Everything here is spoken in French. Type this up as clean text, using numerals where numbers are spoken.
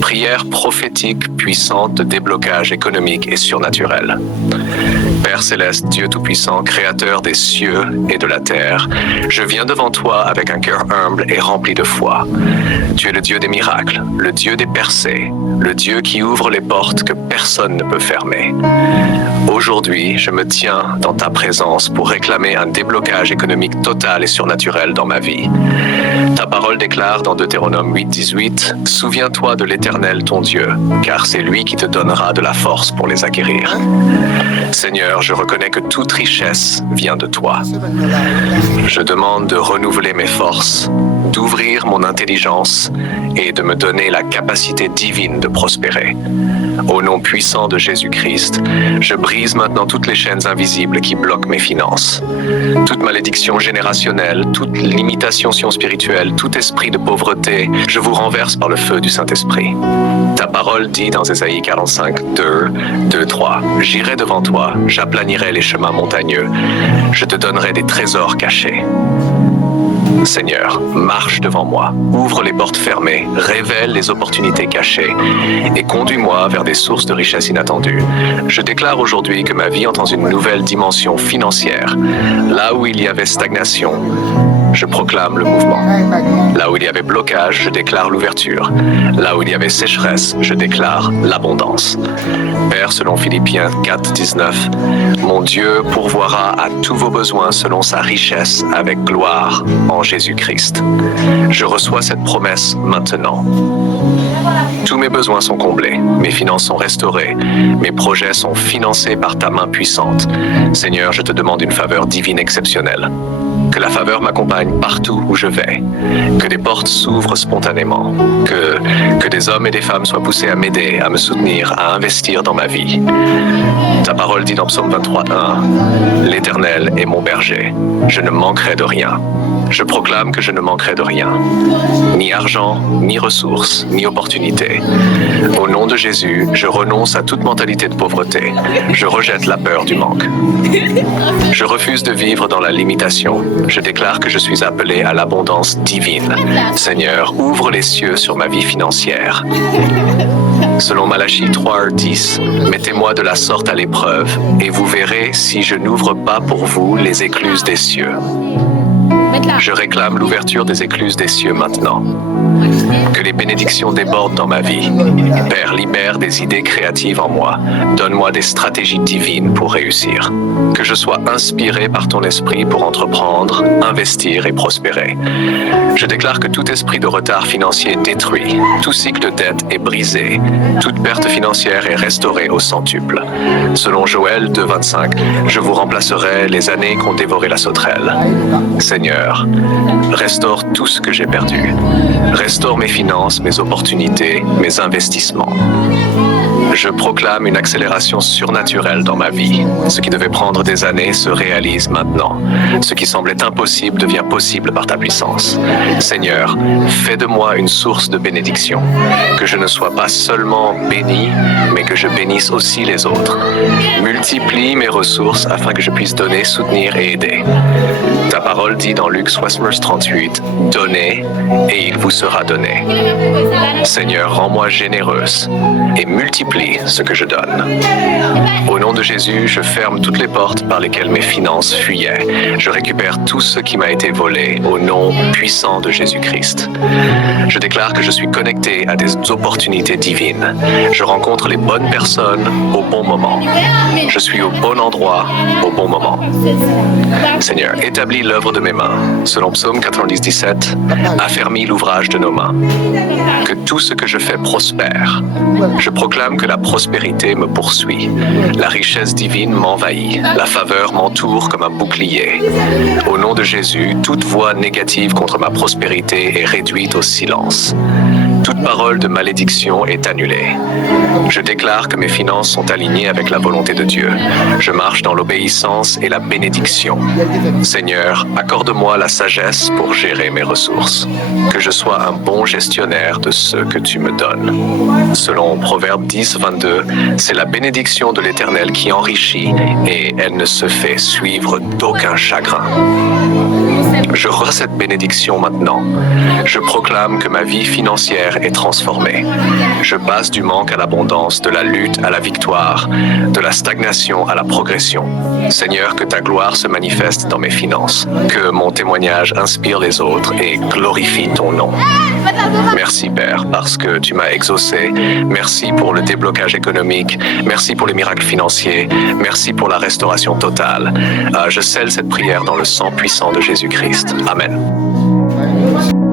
Prière prophétique puissante de déblocage économique et surnaturel. Père céleste, Dieu Tout-Puissant, Créateur des cieux et de la terre, je viens devant toi avec un cœur humble et rempli de foi. Tu es le Dieu des miracles, le Dieu des percées, le Dieu qui ouvre les portes que personne ne peut fermer. Aujourd'hui, je me tiens dans ta présence pour réclamer un déblocage économique total et surnaturel dans ma vie. Ta parole déclare dans Deutéronome 8:18, « Souviens-toi de l'Éternel ton Dieu, car c'est lui qui te donnera de la force pour les acquérir. » Seigneur, je reconnais que toute richesse vient de toi. Je demande de renouveler mes forces, d'ouvrir mon intelligence et de me donner la capacité divine de prospérer. Au nom puissant de Jésus-Christ, je brise maintenant toutes les chaînes invisibles qui bloquent mes finances. Toute malédiction générationnelle, toute limitation spirituelle, tout esprit de pauvreté, je vous renverse par le feu du Saint-Esprit. Ta parole dit dans Ésaïe 45, 2-3, « J'irai devant toi, j'aplanirai les chemins montagneux, je te donnerai des trésors cachés. » Seigneur, marche devant moi, ouvre les portes fermées, révèle les opportunités cachées et conduis-moi vers des sources de richesse inattendues. Je déclare aujourd'hui que ma vie entre dans une nouvelle dimension financière. Là où il y avait stagnation, je proclame le mouvement. Là où il y avait blocage, je déclare l'ouverture. Là où il y avait sécheresse, je déclare l'abondance. Père, selon Philippiens 4:19, mon Dieu pourvoira à tous vos besoins selon sa richesse avec gloire en Jésus-Christ. Je reçois cette promesse maintenant. Tous mes besoins sont comblés, mes finances sont restaurées, mes projets sont financés par ta main puissante. Seigneur, je te demande une faveur divine exceptionnelle. Que la faveur m'accompagne partout où je vais, que des portes s'ouvrent spontanément, que des hommes et des femmes soient poussés à m'aider, à me soutenir, à investir dans ma vie. Ta parole dit dans Psaume 23:1, « L'Éternel est mon berger, je ne manquerai de rien. » Je proclame que je ne manquerai de rien, ni argent, ni ressources, ni opportunités. Au nom de Jésus, je renonce à toute mentalité de pauvreté. Je rejette la peur du manque. Je refuse de vivre dans la limitation. Je déclare que je suis appelé à l'abondance divine. Seigneur, ouvre les cieux sur ma vie financière. Selon Malachie 3:10, mettez-moi de la sorte à l'épreuve, et vous verrez si je n'ouvre pas pour vous les écluses des cieux. Je réclame l'ouverture des écluses des cieux maintenant. Que les bénédictions débordent dans ma vie. Père, libère des idées créatives en moi. Donne-moi des stratégies divines pour réussir. Que je sois inspiré par ton esprit pour entreprendre, investir et prospérer. Je déclare que tout esprit de retard financier est détruit. Tout cycle de dette est brisé. Toute perte financière est restaurée au centuple. Selon Joël 2:25, je vous remplacerai les années qu'ont dévoré la sauterelle. Seigneur, restaure tout ce que j'ai perdu. Restaure mes finances, mes opportunités, mes investissements. Je proclame une accélération surnaturelle dans ma vie. Ce qui devait prendre des années se réalise maintenant. Ce qui semblait impossible devient possible par ta puissance. Seigneur, fais de moi une source de bénédiction. Que je ne sois pas seulement béni, mais que je bénisse aussi les autres. Multiplie mes ressources afin que je puisse donner, soutenir et aider. Ta parole dit dans Luc 38, « Donnez, et il vous sera donné. » Seigneur, rends-moi généreuse et multiplie ce que je donne. Au nom de Jésus, je ferme toutes les portes par lesquelles mes finances fuyaient. Je récupère tout ce qui m'a été volé au nom puissant de Jésus-Christ. Je déclare que je suis connecté à des opportunités divines. Je rencontre les bonnes personnes au bon moment. Je suis au bon endroit au bon moment. Seigneur, établis l'œuvre de mes mains. Selon Psaume 90:17, affermis l'ouvrage de nos mains. Que tout ce que je fais prospère. Je proclame que la prospérité me poursuit. La richesse divine m'envahit. La faveur m'entoure comme un bouclier. Au nom de Jésus, toute voix négative contre ma prospérité est réduite au silence. Toute parole de malédiction est annulée. Je déclare que mes finances sont alignées avec la volonté de Dieu. Je marche dans l'obéissance et la bénédiction. Seigneur, accorde-moi la sagesse pour gérer mes ressources. Que je sois un bon gestionnaire de ce que tu me donnes. Selon Proverbe 10:22, c'est la bénédiction de l'Éternel qui enrichit et elle ne se fait suivre d'aucun chagrin. Je reçois cette bénédiction maintenant. Je proclame que ma vie financière est transformée. Je passe du manque à l'abondance, de la lutte à la victoire, de la stagnation à la progression. Seigneur, que ta gloire se manifeste dans mes finances, que mon témoignage inspire les autres et glorifie ton nom. Merci Père, parce que tu m'as exaucé. Merci pour le déblocage économique. Merci pour les miracles financiers. Merci pour la restauration totale. Je scelle cette prière dans le sang puissant de Jésus-Christ. Amen.